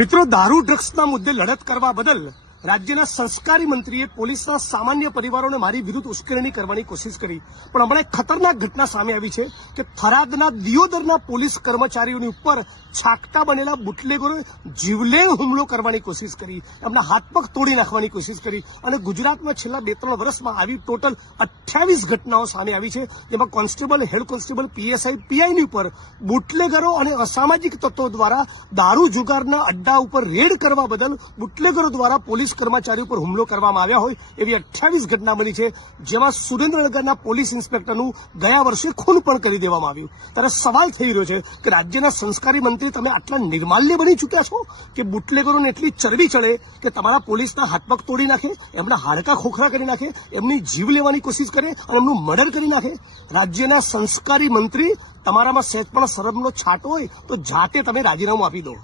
મિત્રો, દારૂ ડ્રગ્સના મુદ્દે લડત કરવા બદલ રાજ્યના સંસ્કારી મંત્રીએ પોલીસના સામાન્ય પરિવારોને મારી વિરુદ્ધ ઉશ્કેરણી કરવાની કોશિશ કરી, પણ હમણાં એક ખતરનાક ઘટના સામે આવી છે કે થરાદના દિયોદરના પોલીસ કર્મચારીઓની ઉપર છાકટા બનેલા બુટલેગરોએ જીવલેણ હુમલો કરવાની કોશિશ કરી, એમના હાથ પગ તોડી નાખવાની કોશિશ કરી અને ગુજરાતમાં છેલ્લા 2-3 વર્ષમાં આવી ટોટલ 28 ઘટનાઓ સામે આવી છે, જેમાં કોન્સ્ટેબલ, હેડ કોન્સ્ટેબલ, પીએસઆઈ, પીઆઈની ઉપર બુટલેગરો અને અસામાજિક તત્વો દ્વારા દારૂ જુગારના અડ્ડા ઉપર રેડ કરવા બદલ બુટલેગરો દ્વારા પોલીસ કર્મચારીઓ પર હુમલો કરવામાં આવ્યા હોય એવી 28 ઘટના બની છે, જેમાં સુરેન્દ્રનગરના પોલીસ ઇન્સ્પેક્ટરનું ગયા વર્ષે ખૂન પણ કરી દેવામાં આવ્યું. ત્યારે સવાલ થઈ રહ્યો છે કે રાજ્યના સંસ્કારી મંત્રી તમે આટલા નિર્માલ્ય બની ચૂક્યા છો કે બુટલેગરોને એટલી ચરબી ચડે કે તમારા પોલીસના હાથ પગ તોડી નાખે, એમના હાડકા ખોખરા કરી નાખે, એમની જીવ લેવાની કોશિશ કરે અને એમનું મર્ડર કરી નાખે. રાજ્યના સંસ્કારી મંત્રી, તમારામાં સહેજ પણ શરમનો છાંટ હોય તો જાતે તમે રાજીનામું આપી દો.